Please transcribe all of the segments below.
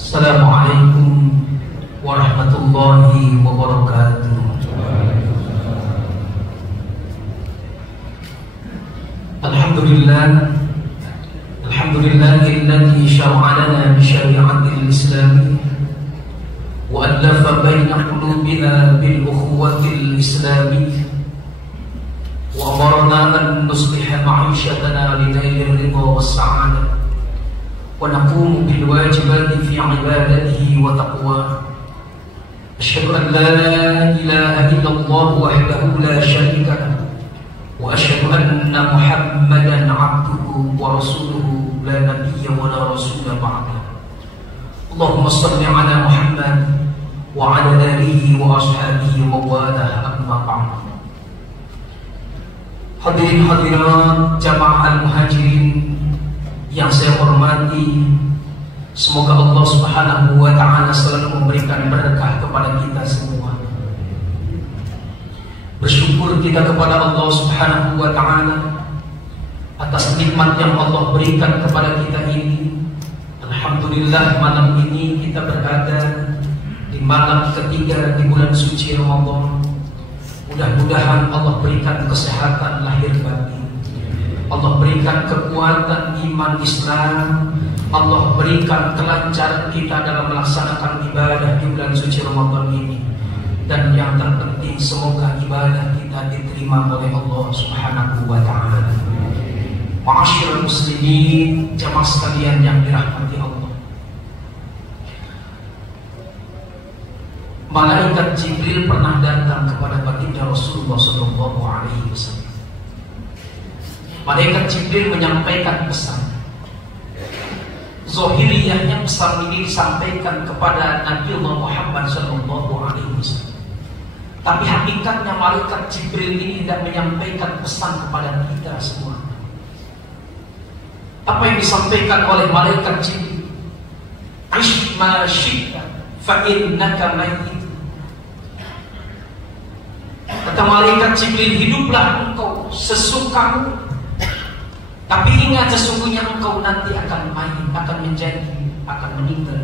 Assalamualaikum warahmatullahi wabarakatuh. Alhamdulillahilladzi syara'a lana bi syari'atil Islam wa alafa baina qulubina bil ukhuwatil Islam wa amarna an nusliha ma'ishatana li nailil ridha was sa'adah wa naqumu bil wajibati fi ibadatihi wa taqwa. Asyhadu an la ilaha illallah wahdahu la syarika lahu wa asyhadu anna Muhammadan 'abduhu wa rasuluhu la nabiyya wa la rasula ba'dahu. Allahumma shalli 'ala Muhammad wa 'ala alihi wa ashabihi wa walah, amma ba'd. Hadirin hadirat jamaah al-muhajirin yang saya hormati, semoga Allah Subhanahu wa ta'ala selalu memberikan berkah kepada kita semua. Bersyukur kita kepada Allah Subhanahu wa ta'ala atas nikmat yang Allah berikan kepada kita ini. Alhamdulillah, malam ini kita berada di malam ketiga di bulan suci Ramadan. Mudah-mudahan Allah berikan kesehatan lahir batin, Allah berikan kekuatan iman Islam, Allah berikan kelancaran kita dalam melaksanakan ibadah di bulan suci Ramadan ini. Dan yang terpenting, semoga ibadah kita diterima oleh Allah Subhanahu wa ta'ala. Ma'asyiral muslimin, jamaah sekalian yang dirahmati Allah, malaikat Jibril pernah datang kepada baginda Rasulullah SAW. Malaikat Jibril menyampaikan pesan. Zahiriyahnya pesan ini disampaikan kepada Nabi Muhammad SAW. Tapi hakikatnya malaikat Jibril ini tidak menyampaikan pesan kepada kita semua. Apa yang disampaikan oleh malaikat Jibril? Ish ma syi'ta fa innaka mayyit. Kata malaikat Jibril, hiduplah engkau sesukamu, tapi ingat sesungguhnya engkau nanti akan akan meninggal.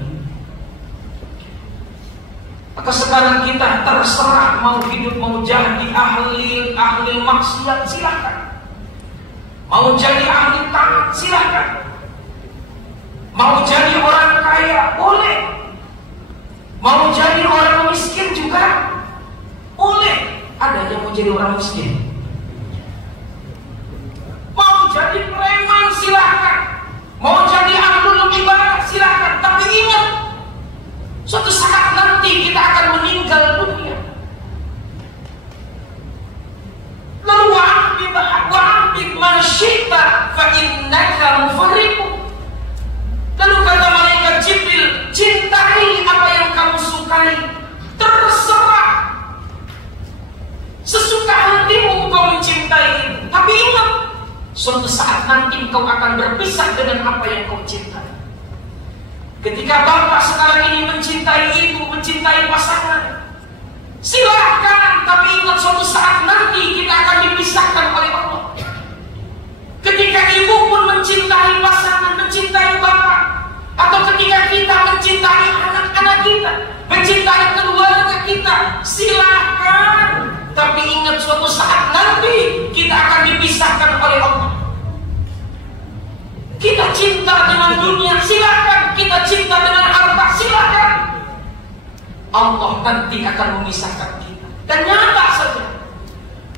Maka sekarang kita terserah mau hidup, mau jadi ahli maksiat silahkan, mau jadi ahli taat silahkan, mau jadi orang kaya boleh, mau jadi orang miskin juga boleh. Ada yang mau jadi orang miskin, mau jadi preman silahkan, mau jadi ahlul ibadah silahkan. Tapi ingat, suatu saat nanti kita akan meninggal dunia. Lalu wa'abid ma syi'ta fa innaka mufarriqu. Lalu kata malaikat Jibril, cintai apa yang kamu sukai, terserah, sesuka hatimu engkau mencintai. Tapi ingat, suatu saat nanti engkau akan berpisah dengan apa yang kau cintai. Ketika bapak sekarang ini mencintai ibu, mencintai pasangan, silahkan. Tapi ingat, suatu saat nanti kita akan dipisahkan oleh Allah. Ketika ibu pun mencintai pasangan, mencintai bapak, atau ketika kita mencintai anak-anak kita, mencintai keluarga kita, silahkan. Tapi ingat, suatu saat nanti kita akan dipisahkan oleh Allah. Kita cinta dengan dunia, silakan. Kita cinta dengan harta, silakan. Allah nanti akan memisahkan kita. Dan nyata saja,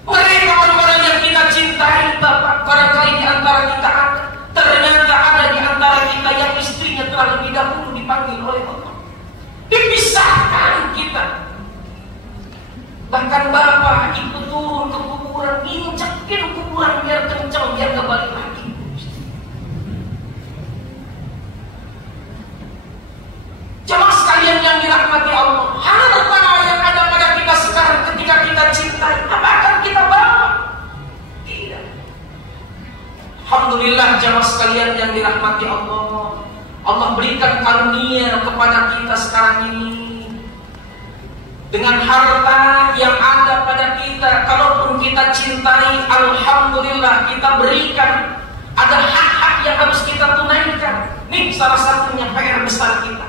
mereka orang-orang yang kita cintai, Bapak, barangkali di antara kita ada, ternyata ada di antara kita yang istrinya telah lebih dahulu dipanggil oleh Allah, dipisahkan kita. Bahkan bapak ikut turun ke kuburan, injekin kuburan biar kencang, biar gak balik lagi. Jemaah sekalian yang dirahmati Allah, harta yang ada pada kita sekarang ketika kita cintai, apa akan kita bawa? Tidak. Alhamdulillah jemaah sekalian yang dirahmati Allah, Allah berikan karunia kepada kita sekarang ini. Dengan harta yang ada pada kita, kalaupun kita cintai, alhamdulillah kita berikan. Ada hak-hak yang harus kita tunaikan. Nih salah satunya PR besar kita.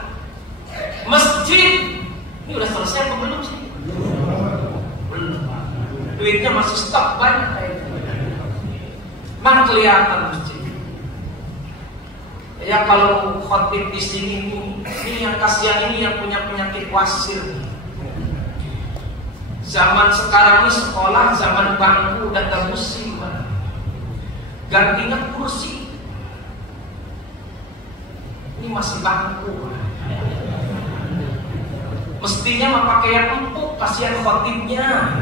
masjid. Ini udah selesai apa belum sih? Belum. Duitnya masih stok banyak kayak gitu. Mana kelihatan masjid. Ya kalau khotib di sini ini yang kasihan, ini yang punya penyakit wasir. Zaman sekarang ini sekolah, zaman bangku udah gak musibah. Gantinya kursi. Ini masih bangku. Mestinya mah pakai yang empuk, kasihan khotibnya.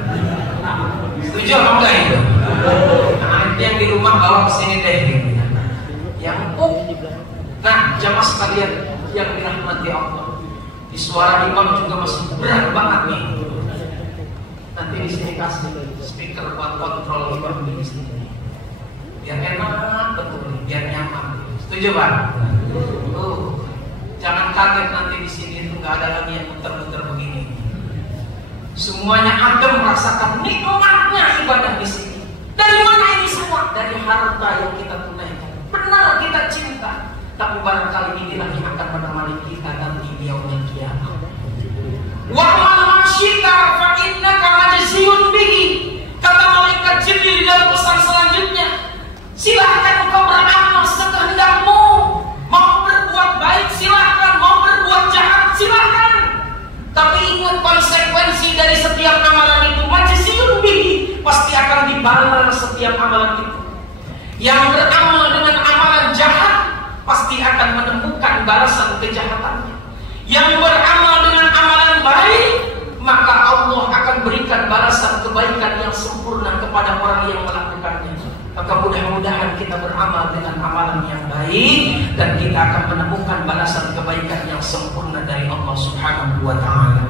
Setuju apa enggak itu? Nah, itu yang di rumah bawa ke sini deh. Yang empuk. Nah, jamaah sekalian yang dirahmati Allah, di suara imam juga masih berat banget nih. Nanti di sini kasih speaker buat kontrol imam di sini. Biar enak betul, biar nyaman. Setuju Pak? Jangan kaget nanti di sini itu nggak ada lagi yang muter-muter begini. Semuanya adem, merasakan nikmatnya ibadah di sini. Dari mana ini semua? Dari harta yang kita tunaikan. Benar kita cinta. Tapi barangkali ini lagi akan menemani kita nanti di yaumul qiyamah. Wa man syita fa innaka majziyun bihi. Kata malaikat Jibril dalam pesan selanjutnya, silahkan engkau beramal sekehendakmu. Mau berbuat baik silahkan, mau berbuat jahat silahkan. Tapi ingat konsekuensi dari setiap amalan itu. Majziyun bihi, pasti akan dibalas setiap amalan itu. Yang beramal dengan amalan jahat pasti akan menemukan balasan kejahatannya. Yang beramal dengan amalan baik, maka Allah akan berikan balasan kebaikan yang sempurna kepada orang yang melakukannya. Maka mudah-mudahan kita beramal dengan amalan yang baik dan kita akan menemukan balasan kebaikan yang sempurna dari Allah Subhanahu wa taala.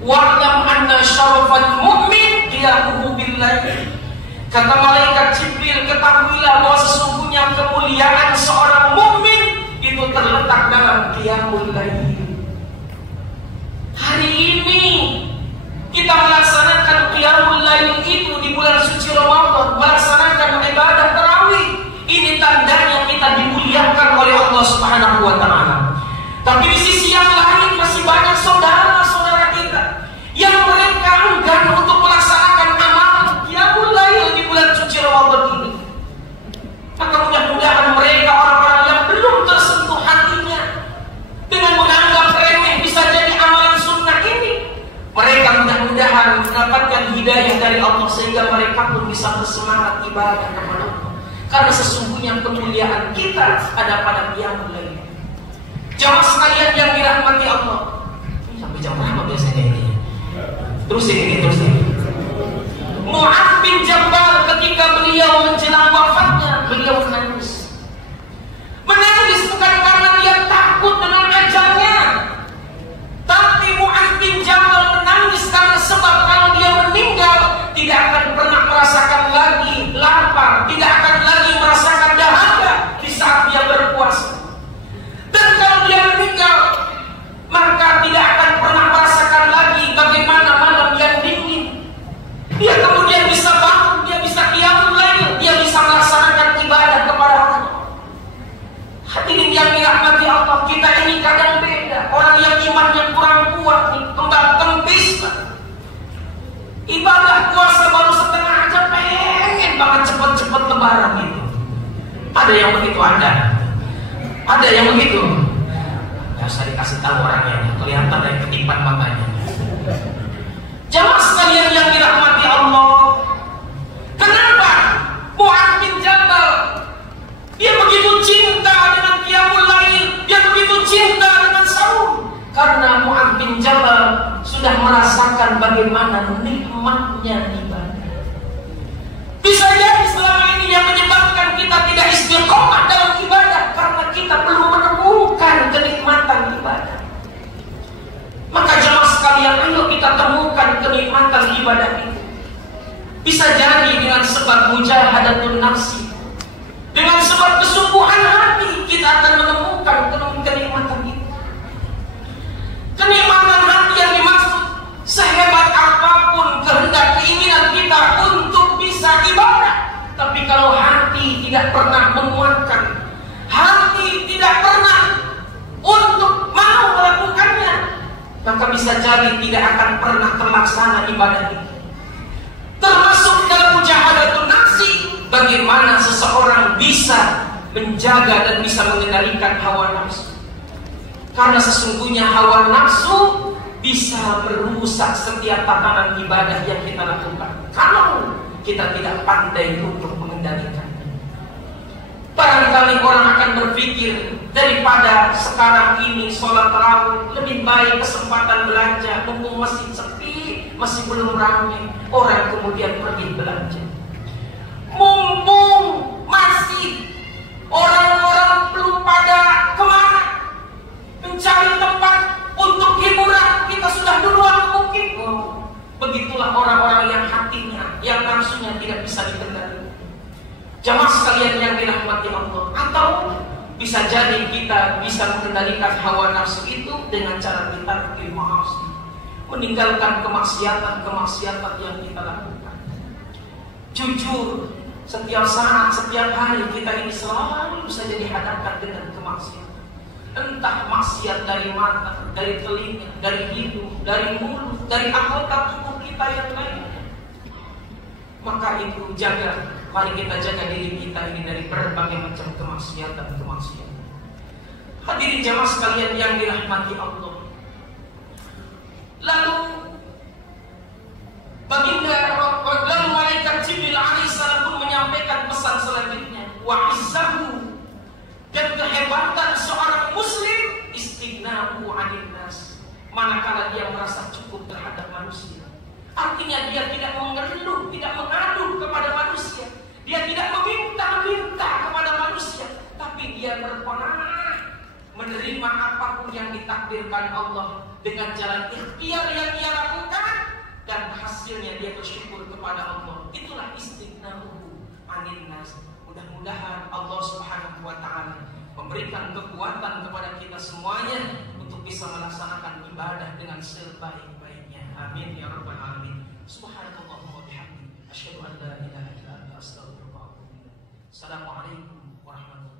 Wa'lam anna syarafal mu'min qiyamuhu bil-lail. Kata malaikat Jibril, ketahuilah bahwa sesungguhnya kemuliaan seorang mukmin itu terletak dalam qiyamul lail. Hari ini kita melaksanakan qiyamul lail itu di bulan suci Ramadan, melaksanakan ibadah tarawih. Ini tandanya kita dimuliakan oleh Allah Subhanahu wa taala. Tapi di sisi yang lain masih banyak saudara-saudara kita yang mereka enggan untuk melaksanakan amalan qiyamul lail di bulan suci Ramadan ini. Maka mudah-mudahan mereka orang-orang yang belum tersentuh hatinya dengan menganggap remeh bisa jadi amalan sunnah ini, mereka mudah-mudahan mendapatkan hidayah dari Allah sehingga mereka pun bisa bersemangat ibadah kepada Allah. Karena sesungguhnya kemuliaan kita ada pada qiyamul lail. Jamaah sekalian yang dirahmati Allah. Ini sampai jam berapa biasanya ini? Terus ini. Mu'adz bin Jabal ketika beliau menjelang wafatnya, beliau menangis. Menangis bukan karena dia takut dengan ajalnya, tapi Mu'adz bin Jabal menangis karena sebab kalau dia meninggal tidak akan pernah merasakan lagi lapar, tidak akan lagi merasakan dahaga di saat dia berpuasa. Dan kalau dia meninggal, maka tidak akan pernah merasakan lagi bagaimana malam yang dingin. Dia kemudian bisa bangun, dia bisa qiyamul lail, dia bisa melaksanakan ibadah kepada Allah. Hadirin yang dirahmati Allah, kita ini kadang beda. Orang yang imannya kurang kuat nih, kembang kempis. Ibadah puasa baru setengah aja pengen banget cepet-cepet lebaran gitu. Ada yang begitu ada. Ada yang begitu. Ya usah dikasih tahu orangnya, kelihatan dari ketipan matanya. Jamaah sekalian yang dirahmati Allah, kenapa Mu'adz bin Jabal dia begitu cinta dengan qiyamul lail, dia begitu cinta dengan saum? Karena Mu'adz bin Jabal sudah merasakan bagaimana nikmatnya ibadah. Bisa jadi selama ini yang menyebabkan kita tidak istiqomah dalam ibadah karena kita belum menemukan kenikmatan ibadah. Maka jamaah sekalian, ayo kita temukan kenikmatan ibadah itu. Bisa jadi dengan sebab mujahadatun nafsi, dengan sebab kesungguhan hati kita akan menemukan kenikmatan itu. Kenikmatan hati yang dimaksud sehebat apapun kehendak keinginan kita untuk bisa ibadah, tapi kalau hati tidak pernah menguatkan, hati tidak pernah untuk mau melakukannya, bisa jadi tidak akan pernah terlaksana ibadah itu. Termasuk dalam mujahadatun nafsi, bagaimana seseorang bisa menjaga dan bisa mengendalikan hawa nafsu. Karena sesungguhnya hawa nafsu bisa merusak setiap tatanan ibadah yang kita lakukan kalau kita tidak pandai untuk mengendalikan. Barangkali orang akan berpikir, daripada sekarang ini sholat tarawih, lebih baik kesempatan belanja, mumpung masih sepi, masih belum ramai, orang kemudian pergi belanja. Mumpung masih orang-orang belum pada kemana mencari tempat untuk hiburan, kita sudah duluan mungkin. Begitulah orang-orang yang hatinya, yang nafsunya tidak bisa dikendalikan. Jamaah sekalian yang dirahmati Allah, atau bisa jadi kita bisa mengendalikan hawa nafsu itu dengan cara kita bermaksiat, meninggalkan kemaksiatan yang kita lakukan. Jujur, setiap saat, setiap hari kita ini selalu saja dihadapkan dengan kemaksiatan. Entah maksiat dari mata, dari telinga, dari hidung, dari mulut, dari anggota tubuh kita yang lainnya. Maka itu mari kita jaga diri kita ini dari berbagai macam kemaksiatan. Hadirin jamaah sekalian yang dirahmati Allah. Lalu malaikat Jibril alaihissalam pun menyampaikan pesan selanjutnya, wa izzahu, dan kehebatan seorang muslim istighna'u 'anil nas, manakala dia merasa cukup terhadap manusia. Artinya dia tidak mengeluh, tidak mengadu kepada manusia, dia tidak meminta kepada manusia, tapi dia berpenah menerima apapun yang ditakdirkan Allah dengan jalan ikhtiar yang dia lakukan, dan hasilnya dia bersyukur kepada Allah. Itulah istighna'u 'anil nas. Mudah-mudahan Allah Subhanahu wa taala memberikan kekuatan kepada kita semuanya untuk bisa melaksanakan ibadah dengan sebaik-baiknya. Amin ya rabbal alamin. Subhanallahumma wa bihamdihi, asyhadu an la ilaha illa anta, astaghfiruka wa atubu ilaik. Assalamualaikum warahmatullahi wabarakatuh.